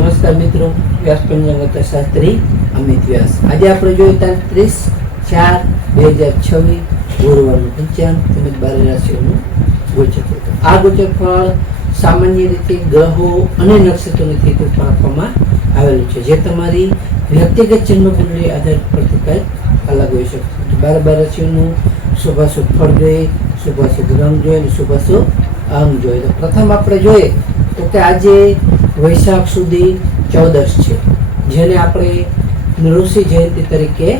નમસ્કાર મિત્રો, વ્યાસ પંચાંગ શાસ્ત્રી અમિત વ્યાસ. આજે આપણે જોઈએ 30/4/2026 ગુરુવારનું પંચાંગ તેમજ 12 રાશિઓનું ગોચર ફળ. આ ગોચર ફળ સામાન્ય રીતે ગ્રહો અને નક્ષત્રોની સ્થિતિ પર આપવામાં આવેલું છે, જે તમારી વ્યક્તિગત જન્મ કુંડળી આધાર પરથી કંઈક અલગ હોઈ શકે છે. 12 રાશિઓનું શુભાશુભ ફળ જોઈએ, શુભાશુભ રંગ જોઈએ અને શુભાશુભ અંગ જોઈએ. તો પ્રથમ આપણે જોઈએ તો કે આજે વૈશાખ સુધી 14 છે, જેને આપણે નૃષિ જયંતિ તરીકે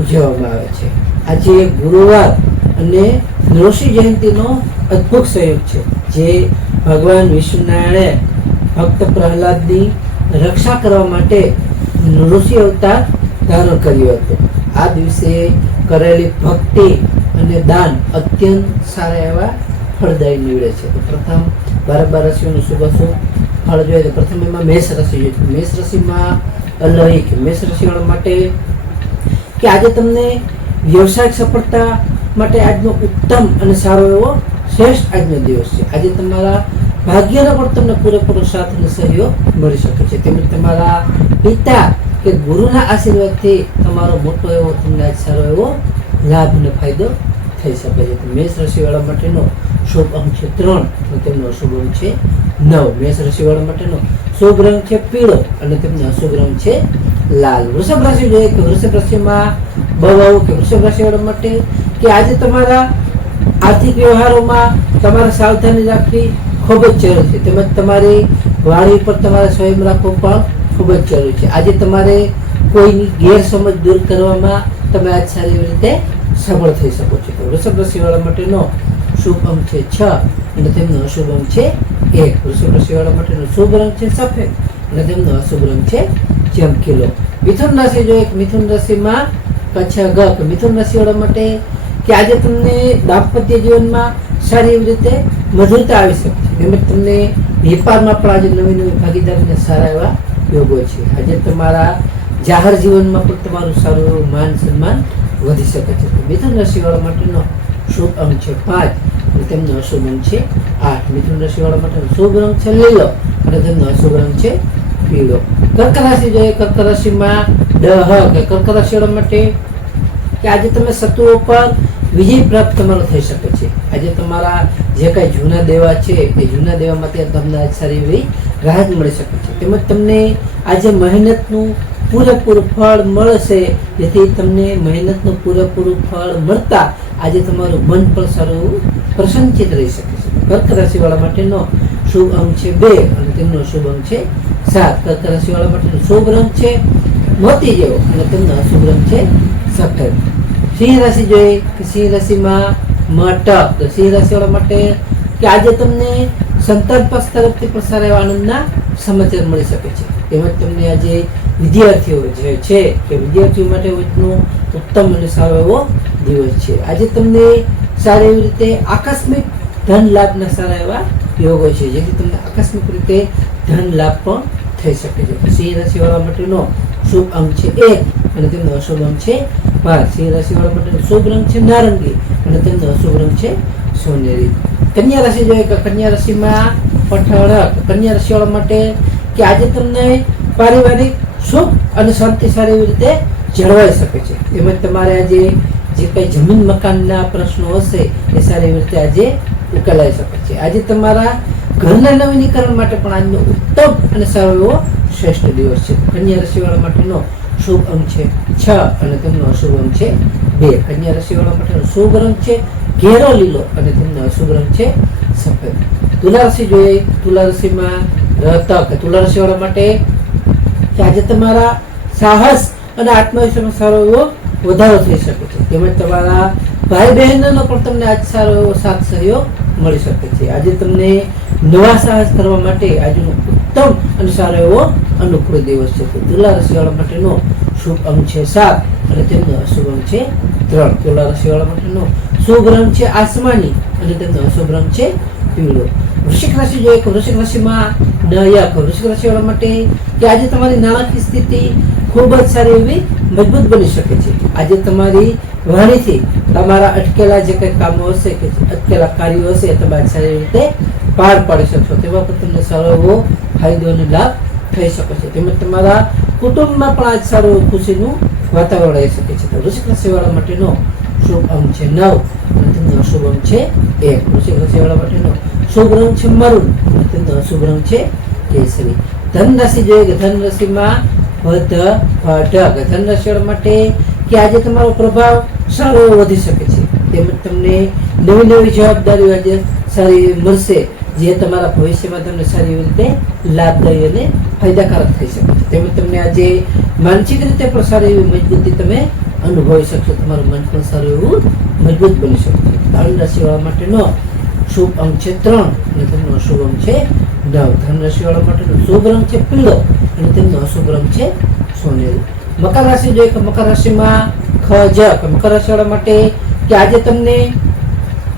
ઉજવવામાં આવે છે. આજે ગુરુવાર અને નૃષિ જયંતિનો અદ્ભુત સંયોગ છે, જે ભગવાન વિષ્ણુનારાયણે ભક્ત પ્રહલાદની રક્ષા કરવા માટે નૃષિ અવતાર ધારણ કર્યો હતો. આ દિવસે કરેલી ભક્તિ અને દાન અત્યંત સારા એવા ફળદાયી નીવડે છે. તો પ્રથમ 12 રાશિઓનું શુભાશુભ ફળ જોઈએ તો પ્રથમ એમાં મેષ રાશિ જોઈએ. મેષ રાશિમાં અલૌકિક મેષ રાશિવાળા માટે કે આજે તમને વ્યવસાયિક સફળતા માટે આજનો ઉત્તમ અને સારો એવો શ્રેષ્ઠ આજનો દિવસ છે. આજે તમારા ભાગ્યનો પણ તમને પૂરેપૂરો સાથ અને સહયોગ મળી શકે છે. તેમજ તમારા પિતા કે ગુરુના આશીર્વાદથી તમારો મોટો એવો તમને આજ સારો એવો લાભ અને ફાયદો થઈ શકે છે. મેષ રાશિવાળા માટેનો શુભ અંક છે 3 અને તેમનો અશુભ અંક છે 9. મેષ રાશિવાળા માટેનો શુભ રંગ છે પીળો અને તેમનો અશુભ રંગ છે લાલ. વૃષભ રાશિ જોઈએ કે વૃષભ રાશિમાં બહુ કે વૃષભ રાશિવાળા માટે કે આજે તમારા આર્થિક વ્યવહારોમાં તમારે સાવધાની રાખવી ખૂબ જ જરૂરી છે. તેમજ તમારી વાણી પર તમારે સંયમ રાખવો પણ ખૂબ જ જરૂરી છે. આજે તમારે કોઈની ગેરસમજ દૂર કરવામાં તમે આજ સારી રીતે સફળ થઈ શકો છો. તો વૃષભ રાશિવાળા માટેનો શુભ અંક છે 6 અને તેમનો અશુભ અંક છે 1. વૃષભ રાશિવાળા માટેનો શુભ રંગ છે સફેદ અને તેમનો અશુભ રંગ છે ચમકીલો. મિથુન રાશિ જોઈએ મિથુન રાશિમાં કચ્છ ગ મિથુન રાશિવાળા માટે કે આજે તમને દાંપત્ય જીવનમાં સારી એવી રીતે મધુરતા આવી શકે છે. તેમજ તમને વેપારમાં પણ આજે નવી ભાગીદારીના સારા એવા યોગો છે. આજે તમારા જાહેર જીવનમાં પણ તમારું સારું એવું માન સન્માન વધી શકે છે. મિથુન રાશિવાળા માટેનો શુભ અંક છે 5 અને તેમનો અશુભ અંક છે 8. મિથુન રાશિવાળા માટેનો શુભ રંગ છે લીલો અને તેમનો અશુભ રંગ છે પીળો. કર્ક રાશિ જોઈએ કર્ક રાશિમાં કર્ક રાશિવાળા માટે કે આજે તમે શત્રુઓ પર વિજય પ્રાપ્ત તમારો થઈ શકે છે. આજે તમારા જે કાંઈ જૂના દેવા છે એ જૂના દેવામાંથી તમને સારી એવી રાહત મળી શકે છે. તેમજ તમને આજે મહેનતનું પૂરેપૂરું ફળ મળશે, જેથી તમને મહેનતનું પૂરેપૂરું ફળ મળતા આજે તમારું મન પણ સારું પ્રસન્નચિત રહી શકે છે. કર્ક રાશિવાળા માટેનો શુભ અંક છે 2 અને તેમનો શુભ અંક છે 7. કર્ક રાશિવાળા માટેનો શુભ રંગ છે મોતી જેવો અને તેમનો અશુભ રંગ છે સફેદ. સિંહ રાશિ જોઈએ કે સિંહ રાશિમાં મટક. સિંહ રાશિવાળા માટે કે આજે તમને સંતાન પક્ષ તરફથી પણ સારા એવા આનંદના સમાચાર મળી શકે છે. તેમજ તમને આજે વિદ્યાર્થીઓ જે છે કે વિદ્યાર્થીઓ માટે ઉત્તમ અને સારો એવો દિવસ છે. આજે તમને સારી એવી રીતે આકસ્મિક ધન લાભના સારા એવા યોગો છે, જેથી તમને આકસ્મિક રીતે ધન લાભ પણ થઈ શકે છે. સિંહ રાશિવાળા માટેનો શુભ અંક છે 1 અને તેમનો અશુભ અંક છે 5. સિંહ રાશિવાળા માટેનો શુભ રંગ છે નારંગી અને તેમનો અશુભ રંગ છે સોનેરી. કન્યા રાશિ જોઈએ કે કન્યા રાશિમાં પઠાણક. કન્યા રાશિવાળા માટે કે આજે તમને પારિવારિક સુખ અને શાંતિ સારી એવી રીતે જળવાઈ શકે છે. તેમજ તમારે આજે જે કંઈ જમીન મકાનના પ્રશ્નો હશે એ સારી એવી રીતે આજે ઉકેલાઈ શકે છે. આજે તમારા ઘરના નવીનીકરણ માટે પણ આજનો ઉત્તમ અને સારો એવો શ્રેષ્ઠ દિવસ છે. કન્યા રાશિવાળા માટેનો શુભ અંક છે 6 અને તેમનો અશુભ અંક છે 2. કન્યા રાશિવાળા માટેનો શુભ રંગ છે ઘેરો લીલો અને તેમનો અશુભ રંગ છે સફેદ. તુલા રાશિ જોઈએ તુલા રાશિમાં રતક. તુલા રાશિવાળા માટે કે આજે તમારા સાહસ અને આત્મવિશ્વાસમાં સારો એવો વધારો થઈ શકે છે. તેમજ તમારા ભાઈ બહેનોનો પણ તમને આજ સારો એવો સાથ સહયોગ મળી શકે છે. આજે તમને નવા સાહસ કરવા માટે આજનો ઉત્તમ અને સારો એવો અનુકૂળ દિવસ છે. તુલા રાશિવાળા માટેનો શુભ અંક છે 7 અને તેમનો અશુભ અંક છે 3. તુલા રાશિવાળા માટેનો શુભ રંગ છે આસમાની અને તેમનો અશુભ રંગ છે પીળો. વૃશ્ચિક રાશિ જોઈએ કે વૃશ્ચિક રાશિમાં નયક. વૃશ્ચિક રાશિવાળા માટે કે આજે તમારી નાણાકીય સ્થિતિ ખૂબ જ સારી એવી મજબૂત બની શકે છે. આજે તમારી વાણીથી તમારા અટકેલા જે કંઈ કામો હશે કે અટકેલા કાર્યો હશે તમારે સારી રીતે પાર પાડી શકશો. તેમાં પણ તમને સારો એવો ફાયદો અને લાભ થઈ શકે છે. તેમજ તમારા કુટુંબમાં પણ આજ સારું એવું ખુશીનું વાતાવરણ રહી શકે છે. તો વૃશ્ચિક રાશિવાળા માટેનો શુભ અંક છે 9 અને તેમનો અશુભ અંક છે 1. વૃશ્ચિક રાશિવાળા માટેનો શુભ રંગ છે મરૂન અને તેમનો અશુભ રંગ છે કેસરી. ધન રાશિ જોઈએ કે ધન રાશિમાં ધન રાશિવાળા માટે કે આજે તમારો પ્રભાવ સારો એવો વધી શકે છે. તેમજ તમને નવી નવી જવાબદારીઓ આજે સારી એવી મળશે, જે તમારા ભવિષ્યમાં તમને સારી એવી રીતે લાભદાયી અને ફાયદાકારક થઈ શકે છે. તેમજ તમને આજે માનસિક રીતે પણ સારી એવી મજબૂતી તમે અનુભવી શકશો. તમારું મન પણ સારું એવું મજબૂત બની શકે છે. ધન રાશિવાળા માટેનો શુભ અંક છે 3 અને તેમનો અશુભ અંક છે 9. ધન રાશિવાળા માટેનો શુભ રંગ છે પીળો અને તેમનો અશુભ રંગ છે સોનેરી. મકર રાશિ જોઈએ કે મકર રાશિમાં મકર રાશિવાળા માટે કે આજે તમને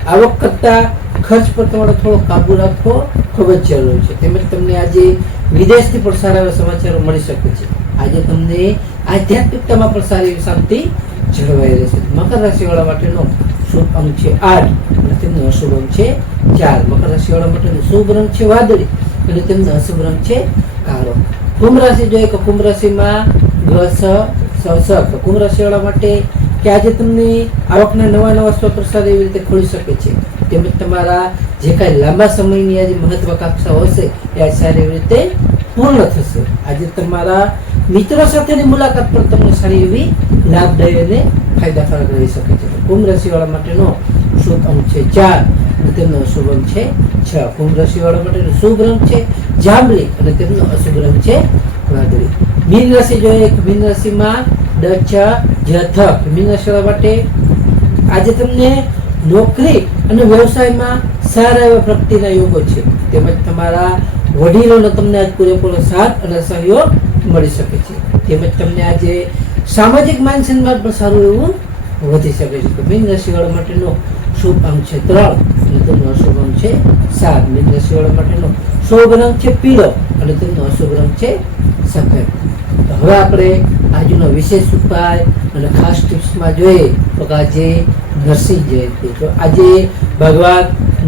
આવક કરતા ખર્ચ પર તમારે થોડો કાબુ રાખવો ખૂબ જ જરૂરી છે. તેમજ તમને આજે વિદેશથી પણ સારા એવા સમાચારો મળી શકે છે. આજે તમને આધ્યાત્મિકતામાં પણ સારી એવી શાંતિ જળવાઈ રહેશે. મકર રાશિવાળા માટેનો શુભ અંક છે 8 અને તેમનો અશુભ અંક છે 4. મકર રાશિવાળા માટેનો શુભ રંગ છે વાદળી અને તેમનો અશુભ રંગ છે કાળો. કુંભ રાશિ જોઈએ કે કુંભ રાશિમાં કુંભ રાશિવાળા માટે કે આજે તમને આવકના નવા સ્ત્રોતો સારી એવી રીતે ખોલી શકે છે. તેમજ તમારા જે કાંઈ લાંબા સમયની આજે મહત્વાકાંક્ષાઓ હશે એ આજે સારી એવી રીતે પૂર્ણ થશે. આજે તમારા મિત્રો સાથેની મુલાકાત પણ તમને સારી એવી લાભદાયી અને ફાયદાકારક રહી શકે છે. કુંભ રાશિવાળા માટેનો શુભ અંક છે 4 અને તેમનો અશુભ અંક છે 6. કુંભ રાશિવાળા માટેનો શુભ રંગ છે જાંબલી અને તેમનો અશુભ રંગ છે વાદળી. મીન રાશિ જોઈએ કે મીન રાશિમાં મીન રાશિવાળા માટે આજે તમને નોકરી અને વ્યવસાયમાં સારા એવા પ્રગતિના યોગો છે. તેમજ તમારા વડીલોનો તમને આજ પૂરેપૂરો સાથ અને સહયોગ મળી શકે છે. તેમજ તમને આજે સામાજિક માન સન્માન પણ સારું એવું વધી શકે છે. તો મીન રાશિવાળા માટેનો શુભ અંક છે 3 અને તેમનો અશુભ અંક છે 7. મીન રાશિવાળા માટેનો શુભ રંગ છે પીળો અને તેમનો અશુભ રંગ છે સફેદ. તો હવે આપણે આજનો વિશેષ ઉપાય અને ખાસ ટિપ્સમાં જોઈએ તો આજે નરસિંહ જયંતિ. તો આજે ભગવાન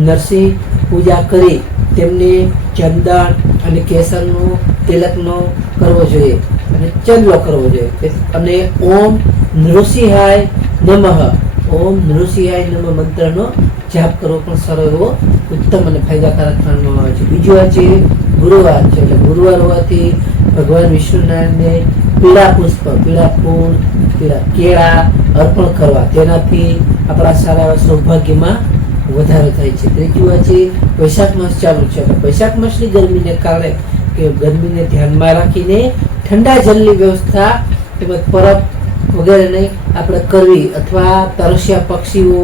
નરસિંહ પૂજા કરી તેમને ચંદન અને કેસરનો તિલકનો કરવો જોઈએ અને ચંદલો કરવો જોઈએ અને ઓમ નૃસિંહાય નમઃ મંત્રનો જાપ કરવો પણ સારો એવો ઉત્તમ અને ફાયદાકારક માનવામાં આવે છે. બીજું આજે ગુરુવાર છે, એટલે ગુરુવાર હોવાથી ભગવાન વિષ્ણુનારાયણને પીળા પુષ્પ, પીળા ફૂલ, પીળા કેળા અર્પણ કરવા, તેનાથી આપણા સારા એવા સૌભાગ્યમાં વધારો થાય છે. ત્રીજું આજે વૈશાખ માસ ચાલુ છે, વૈશાખ માસની ગરમીને કારણે કે ગરમીને ધ્યાનમાં રાખીને ઠંડા જલની વ્યવસ્થા તેમજ પરબ વગેરેને આપણે કરવી અથવા તરસ્યા પક્ષીઓ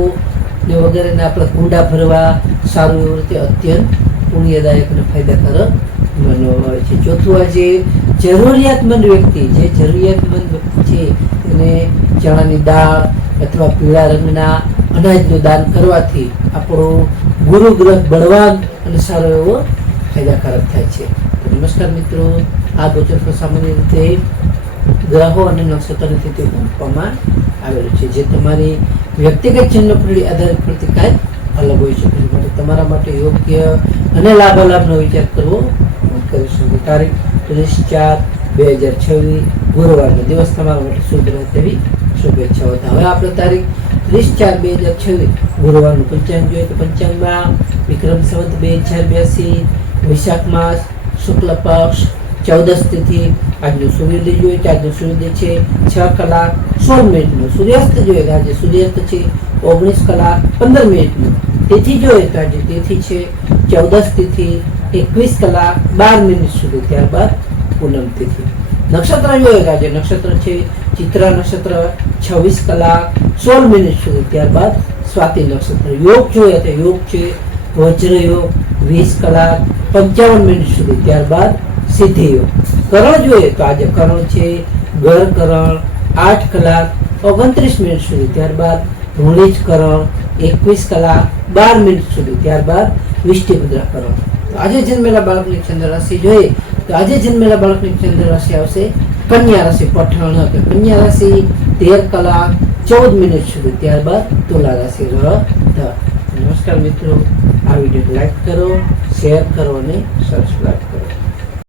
ને વગેરેને આપણે કુંડા ભરવા સારું એવું રીતે અત્યંત પુણ્યદાયક અને ફાયદાકારક માનવામાં આવે છે. ચોથું આજે જરૂરિયાતમંદ વ્યક્તિ છે એને ચણાની દાળ અથવા પીળા રંગના અનાજનું દાન કરવાથી આપણો ગુરુ ગ્રહ બળવાન અને સારો એવો ફાયદાકારક થાય છે. તો નમસ્કાર મિત્રો, આ ગોચર સામાન્ય રીતે ગ્રહો અને નક્ષત્રની સ્થિતિ આપવામાં આવેલું છે, જે તમારી વ્યક્તિગત જન્મકુંડળી આધારિત પ્રતિ કાંઈક અલગ હોઈ શકે છે. માટે તમારા માટે યોગ્ય અને લાભાલાભનો વિચાર કરવો કરીશું. તારીખ 30/4/2026 ગુરુવારનો દિવસ તમારા માટે શુભ રહે તેવી શુભેચ્છાઓ. હવે આપણે તારીખ 30/4/2026 ગુરુવારનું પંચાંગ જોઈએ તો પંચાંગમાં વિક્રમ સંવત 2082 વૈશાખ માસ શુક્લ પક્ષ 14 તિથિ. આજનું સૂર્યોદય જોઈએ તો આજનું સૂર્યોદય છે 6:16 સૂર્યાસ્ત જોઈએ તો આજે સૂર્યાસ્ત છે 19:15. તિથિ જોઈએ તો આજે તિથિ છે 14 તિથિ 21:12 સુધી. ત્યારબાદ પૂનમ તિથિ. નક્ષત્ર જોઈએ તો આજે નક્ષત્ર છે ચિત્રા નક્ષત્ર 26:16 સુધી. ત્યારબાદ સ્વાતિ નક્ષત્ર. યોગ જોઈએ તો યોગ છે વજ્ર યોગ 20:55 સુધી. ત્યારબાદ સિદ્ધિ યોગ. કરણ જોઈએ તો આજે કરણ છે ગર કરણ 8:29 સુધી. ત્યારબાદ વૃણિજ કરણ 21:12 સુધી. ત્યારબાદ વિષ્ટિપુદ્રા કરણ. તો આજે જન્મેલા બાળકની ચંદ્ર રાશિ જોઈએ તો આજે જન્મેલા બાળકની ચંદ્ર રાશિ આવશે કન્યા રાશિ પઠાણ. કન્યા રાશિ 13:14 સુધી. ત્યારબાદ તુલા રાશિ નમસ્કાર મિત્રો, આ વિડીયો લાઈક કરો, શેર કરો અને સબસ્ક્રાઈબ કરો.